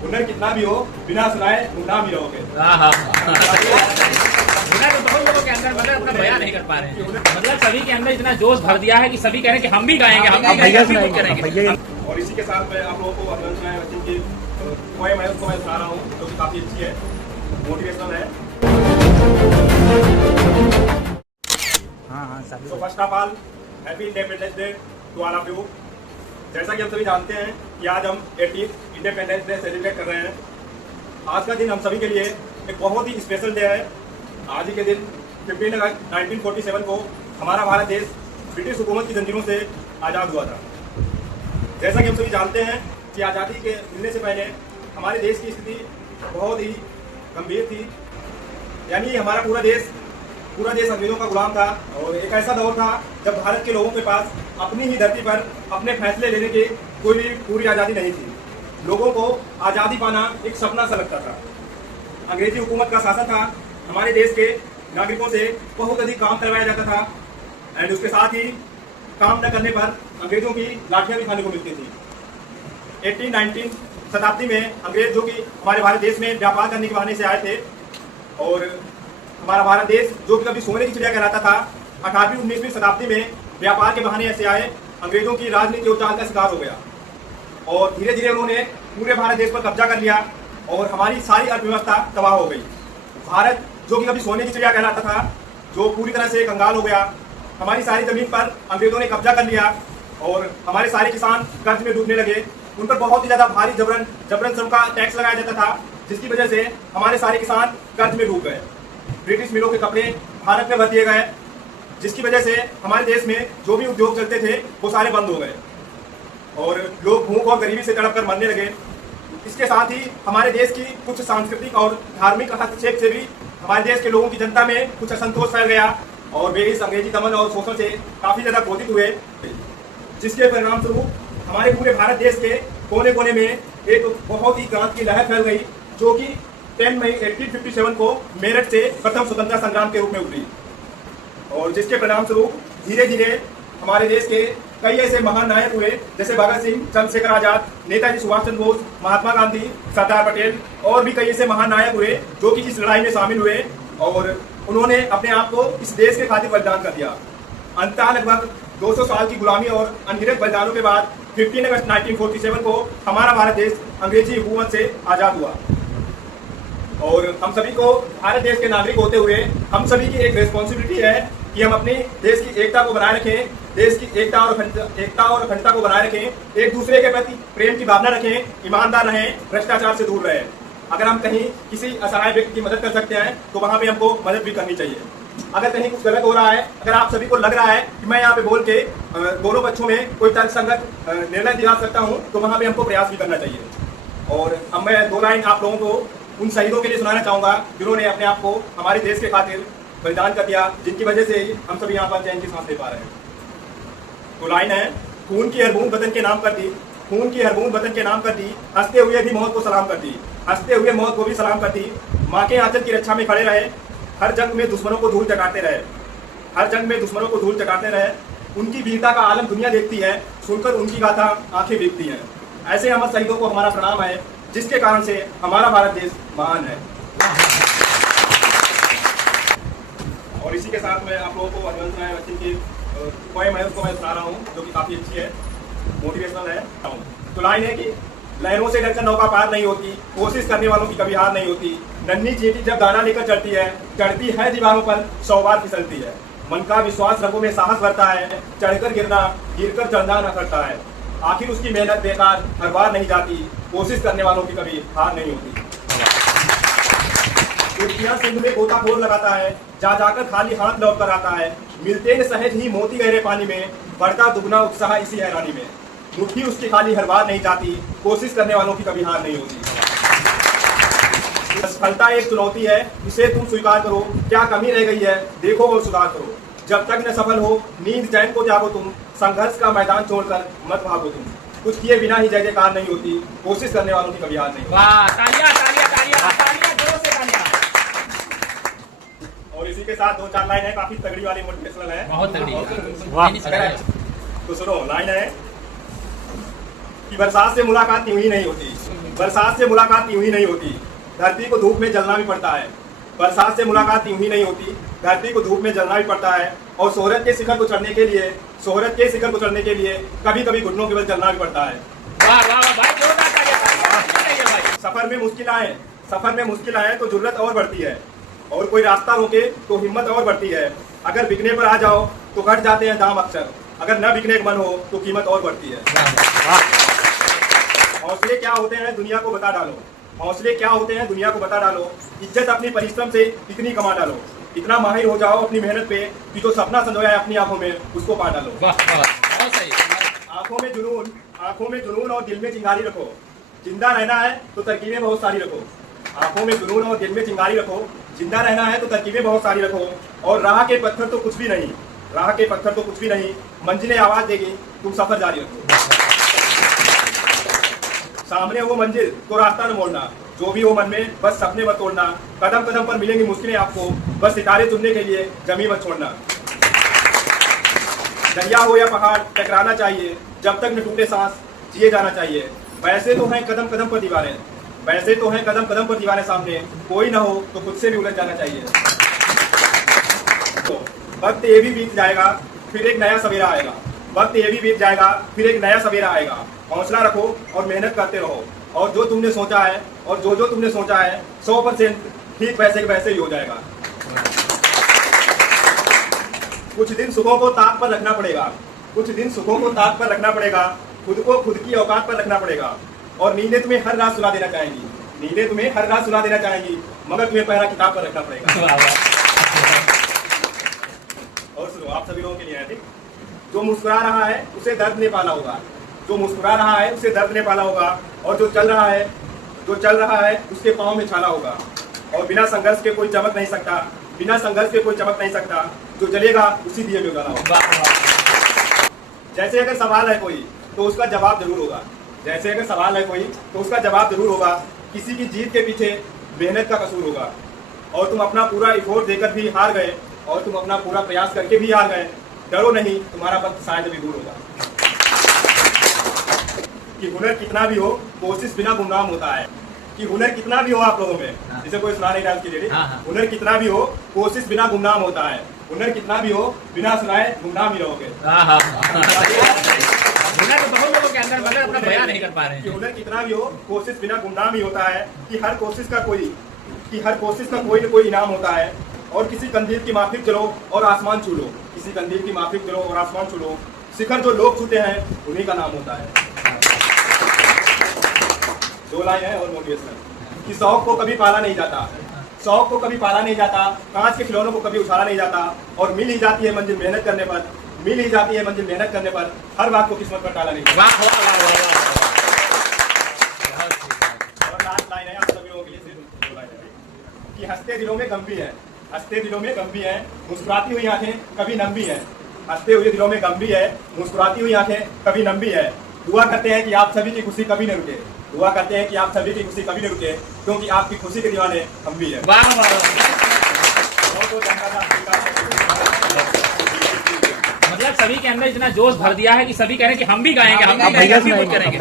हुनर कितना भी हो, बिना सुनाए गुमनाम ही रहोगे। हुनर तो बहुत लोगों के अंदर मतलब अपना बयान नहीं कर पा रहे हैं, मतलब सभी के अंदर इतना जोश भर दिया है कि सभी कह रहे हैं कि हम भी गाएंगे, हम भी करेंगे। और इसी के साथ मैं आप लोगों को अभिनंदन बच्चन की पोएम है उसको मैं सुना रहा हूँ, जो कि काफी अच्छी है, मोटिवेशनल है। So first of all, Happy Independence Day to all of you। जैसा कि हम सभी जानते हैं कि आज हम 18th इंडिपेंडेंस डे सेलिब्रेट कर रहे हैं। आज का दिन हम सभी के लिए एक बहुत ही स्पेशल डे है। आज ही के दिन 15 अगस्त 1947 को हमारा भारत देश ब्रिटिश हुकूमत की जंजीरों से आज़ाद हुआ था। जैसा कि हम सभी जानते हैं कि आज़ादी के मिलने से पहले हमारे देश की स्थिति बहुत ही गंभीर थी, यानी हमारा पूरा देश अंग्रेजों का गुलाम था। और एक ऐसा दौर था जब भारत के लोगों के पास अपनी ही धरती पर अपने फैसले लेने की कोई भी पूरी आज़ादी नहीं थी। लोगों को आज़ादी पाना एक सपना सा लगता था। अंग्रेजी हुकूमत का शासन था, हमारे देश के नागरिकों से बहुत अधिक काम करवाया जाता था एंड उसके साथ ही काम न करने पर अंग्रेजों की लाठियां भी खाने को मिलती थी। 18-19 शताब्दी में अंग्रेज जो कि हमारे भारत देश में व्यापार करने के बहाने से आए थे, और हमारा भारत देश जो कि कभी सोने की चिड़िया कहलाता था, 18वीं-19वीं शताब्दी में व्यापार के बहाने ऐसे आए, अंग्रेजों की राजनीति और चाल का शिकार हो गया और धीरे धीरे उन्होंने पूरे भारत देश पर कब्जा कर लिया और हमारी सारी अर्थव्यवस्था तबाह हो गई। भारत जो कि कभी सोने की चिड़िया कहलाता था, जो पूरी तरह से कंगाल हो गया। हमारी सारी जमीन पर अंग्रेजों ने कब्जा कर लिया और हमारे सारे किसान कर्ज में डूबने लगे। उन पर बहुत ही ज्यादा भारी जबरन श्रम का टैक्स लगाया जाता था, जिसकी वजह से हमारे सारे किसान कर्ज में डूब गए। ब्रिटिश मिलों के कपड़े भारत में भर दिए गए, जिसकी वजह से हमारे देश में जो भी उद्योग चलते थे वो सारे बंद हो गए और लोग भूख और गरीबी से तड़प कर मरने लगे। इसके साथ ही हमारे देश की कुछ सांस्कृतिक और धार्मिक हस्तक्षेप से भी हमारे देश के लोगों की जनता में कुछ असंतोष फैल गया और वे इस अंग्रेजी दमन और शोषण से काफी ज्यादा क्रोधित हुए, जिसके परिणाम स्वरूप हमारे पूरे भारत देश के कोने कोने में एक बहुत ही क्रांति की लहर फैल गई, जो कि 10 मई 1857 को मेरठ से प्रथम स्वतंत्रता संग्राम के रूप में उभरी और जिसके परिणाम स्वरूप धीरे धीरे हमारे देश के कई ऐसे महान नायक हुए, जैसे भगत सिंह, चंद्रशेखर आजाद, नेताजी सुभाष चंद्र बोस, महात्मा गांधी, सरदार पटेल और भी कई ऐसे महान नायक हुए जो कि इस लड़ाई में शामिल हुए और उन्होंने अपने आप को इस देश के खातिर बलिदान कर दिया। अंततः लगभग 200 साल की गुलामी और अनगिनत बलिदानों के बाद 15 अगस्त 1947 को हमारा भारत देश अंग्रेजी हुकूमत से आजाद हुआ और हम सभी को भारत देश के नागरिक होते हुए हम सभी की एक रिस्पॉन्सिबिलिटी है कि हम अपने देश की एकता को बनाए रखें, देश की एकता और अखंडता को बनाए रखें, एक दूसरे के प्रति प्रेम की भावना रखें, ईमानदार रहें, भ्रष्टाचार से दूर रहें। अगर हम कहीं किसी असहाय व्यक्ति की मदद कर सकते हैं तो वहां पे हमको मदद भी करनी चाहिए। अगर कहीं कुछ गलत हो रहा है, अगर आप सभी को लग रहा है कि मैं यहाँ पे बोल के दोनों पक्षों में कोई तर्कसंगत निर्णय दिला सकता हूँ, तो वहां पे हमको प्रयास भी करना चाहिए। और अब मैं 2 लाइन आप लोगों को उन शहीदों के लिए सुनाना चाहूंगा जिन्होंने अपने आप को हमारे देश के खातिर बलिदान कर दिया, जिनकी वजह से हम सभी यहाँ पर चैन की सांस ले पा रहे हैं। तो लाइन है, खून की हर बूंद वतन के नाम कर दी, खून की हर बूंद वतन के नाम कर दी, हंसते हुए भी मौत को सलाम कर दी, हंसते हुए मौत को भी सलाम कर दी। माँ के आंचल की रक्षा में खड़े रहे, हर जंग में दुश्मनों को धूल चटाते रहे, हर जंग में दुश्मनों को धूल चटाते रहे। उनकी वीरता का आलम दुनिया देखती है, सुनकर उनकी गाथा आंखें भीगती हैं। ऐसे अमर शहीदों को हमारा प्रणाम है, जिसके कारण से हमारा भारत देश महान है। और इसी के साथ मैं आप लोगों को अभिनंदन बच्चन की पोएम है उसको मैं सुना रहा हूँ, जो कि काफी अच्छी है, मोटिवेशनल है। तो लाइन है कि लहरों से डरकर नौका पार नहीं होती, कोशिश करने वालों की कभी हार नहीं होती। नन्ही चींटी जब दाना लेकर चढ़ती है दीवारों पर 100 बार फिसलती है। मन का विश्वास रगों में साहस भरता है, चढ़कर गिरना गिरकर चढ़ना न करता है। आखिर उसकी मेहनत बेकार हर बार नहीं जाती, कोशिश करने वालों की कभी हार नहीं होती। सिंध में गोताखोर लगाता है, जा जाकर खाली हाथ लौट कर आता है। मिलते न सहज ही मोती गहरे पानी में, बढ़ता दुगना उत्साह इसी हैरानी में। मुट्ठी उसकी खाली हर बार नहीं जाती, कोशिश करने वालों की कभी हार नहीं होती। असफलता एक चुनौती है, इसे तुम स्वीकार करो, क्या कमी रह गई है देखो और सुधार करो। जब तक न सफल हो नींद चैन को जागो तुम, संघर्ष का मैदान छोड़कर मत भागो तुम। कुछ किए बिना ही जय जयकार नहीं होती, कोशिश करने वालों की कभी हार नहीं। वाह, तालियां तालियां तालियां तालियां, जोर से तालियां। और इसी के साथ 2-4 लाइन है, काफी तगड़ी वाली मोटिवेशनल है, बहुत तगड़ी। तो सुनो, लाइन है, कि बरसात से मुलाकात यूं ही नहीं होती, बरसात से मुलाकात यूं ही नहीं होती, धरती को धूप में जलना भी पड़ता है। बरसात से मुलाकात यूं ही नहीं होती, धरती को धूप में जलना भी पड़ता है। और शोहरत के शिखर को चढ़ने के लिए, शोहरत के शिखर को चढ़ने के लिए कभी कभी घुटनों के बल चलना भी पड़ता है। वाह वाह वाह भाई, जोरदार तालियां भाई। सफर में मुश्किल आए, सफर में मुश्किल आए तो जुर्रत और बढ़ती है, और कोई रास्ता रोके तो हिम्मत और बढ़ती है। अगर बिकने पर आ जाओ तो घट जाते हैं दाम अक्सर, अगर न बिकने का मन हो तो कीमत और बढ़ती है। हौसले क्या होते हैं दुनिया को बता डालो, हौसले क्या होते हैं दुनिया को बता डालो। इज्जत अपनी परिश्रम से इतनी कमा डालो, इतना माहिर हो जाओ अपनी मेहनत पे कि जो सपना संजोया है अपनी आंखों में उसको पा डालो। वाह वाह, बहुत सही। आंखों में जुनून और दिल में चिंगारी रखो। जिंदा रहना है तो तरकीबें बहुत सारी रखो। आंखों में जुनून और दिल में चिंगारी रखो। जिंदा रहना है तो तरकीबें बहुत सारी रखो। और राह के पत्थर तो कुछ भी नहीं, राह के पत्थर तो कुछ भी नहीं, मंजिलें आवाज देगी, तुम सफर जारी रखो। सामने हो मंजिल तो रास्ता न मोड़ना, जो भी हो मन में बस सपने मत तोड़ना। कदम कदम पर मिलेंगी मुश्किलें आपको, बस सितारे चुनने के लिए जमीन मत छोड़ना। दरिया हो या पहाड़ टकराना चाहिए, जब तक न टूटे सांस जिए जाना चाहिए। वैसे तो हैं कदम कदम पर दीवारें, वैसे तो हैं कदम कदम पर दीवारें सामने, कोई ना हो तो खुद से भी उलझ जाना चाहिए। तो वक्त ये भी बीत जाएगा फिर एक नया सवेरा आएगा, वक्त ये भी बीत जाएगा फिर एक नया सवेरा आएगा। हौसला रखो और मेहनत करते रहो, और जो तुमने सोचा है, और जो तुमने सोचा है 100% ठीक वैसे के वैसे ही हो जाएगा। कुछ दिन सुबह को ताक पर रखना पड़ेगा, कुछ दिन सुबह को ताक पर रखना पड़ेगा, खुद को खुद की औकात पर रखना पड़ेगा। और नींदें तुम्हें हर रात सुला देना चाहेंगी, नींदें तुम्हें हर रात सुला देना चाहेंगी, मगर तुम्हें पहला किताब पर रखना पड़ेगा। और सुनो, आप सभी लोगों के लिए है ठीक। जो मुस्कुरा रहा है उसे दर्द ने पाला होगा, जो मुस्कुरा रहा है उसे दर्द ने पाला होगा। और जो चल रहा है उसके पाँव में छाला होगा। और बिना संघर्ष के कोई चमक नहीं सकता, बिना संघर्ष के कोई चमक नहीं सकता, जो चलेगा उसी दिए में उजाला होगा। जैसे अगर सवाल है कोई तो उसका जवाब जरूर होगा, जैसे अगर सवाल है कोई तो उसका जवाब जरूर होगा। किसी की जीत के पीछे मेहनत का कसूर होगा। और तुम अपना पूरा एफर्ट देकर भी हार गए, और तुम अपना पूरा प्रयास करके भी हार गए, डरो नहीं, तुम्हारा वक्त शायद भी दूर होगा। कि हुनर कितना भी हो कोशिश बिना गुमनाम होता है, कि हुनर कितना भी हो आप लोगों में, जिसे कोई सुना नहीं रहा उसके लिए, हुनर कितना भी हो कोशिश बिना गुमनाम होता है। हुनर कितना भी हो बिना सुनाए गुमनाम ही रहोगे। हुनर तो बहुत लोगों के अंदर मगर अपना बयान नहीं कर पा रहे हैं। कि हुनर कितना भी हो कोशिश बिना गुमनाम ही होता है। कि हर कोशिश का कोई न कोई इनाम होता है। और किसी कंदील की माफिक चलो और आसमान छू लो, किसी कंदील की माफिक चलो और आसमान छू लो। शिखर जो लोग छूते हैं उन्हीं का नाम होता है। 2 लाइन है और मोटिवेशनल। कि शौक को कभी पाला नहीं जाता, शौक को कभी पाला नहीं जाता, कांच के खिलौनों को कभी उछाला नहीं जाता। और मिल ही जाती है मंजिल मेहनत करने पर, मिल ही जाती है मंजिल मेहनत करने पर, हर बात को किस्मत पर टाला नहीं जाता। और लास्ट लाइन है आप सभी लोगों के लिए, सिर्फ 2 लाइन है। कि हंसते दिलों में गम भी है, हंसते दिलों में गम भी है, मुस्कुराती हुई आंखें कभी नम भी है। हंसते हुए दिलों में गम भी है, मुस्कुराती हुई आंखें कभी नम भी है। दुआ करते हैं कि आप सभी की खुशी कभी न रुके, दुआ करते हैं कि आप सभी की खुशी कभी न रुके, क्योंकि आपकी खुशी के दीवाने हम भी हैं। मतलब सभी के अंदर इतना जोश भर दिया है कि सभी कह रहे हैं कि हम भी गाएंगे, हम भी गाएंगे, हम भी कुछ करेंगे।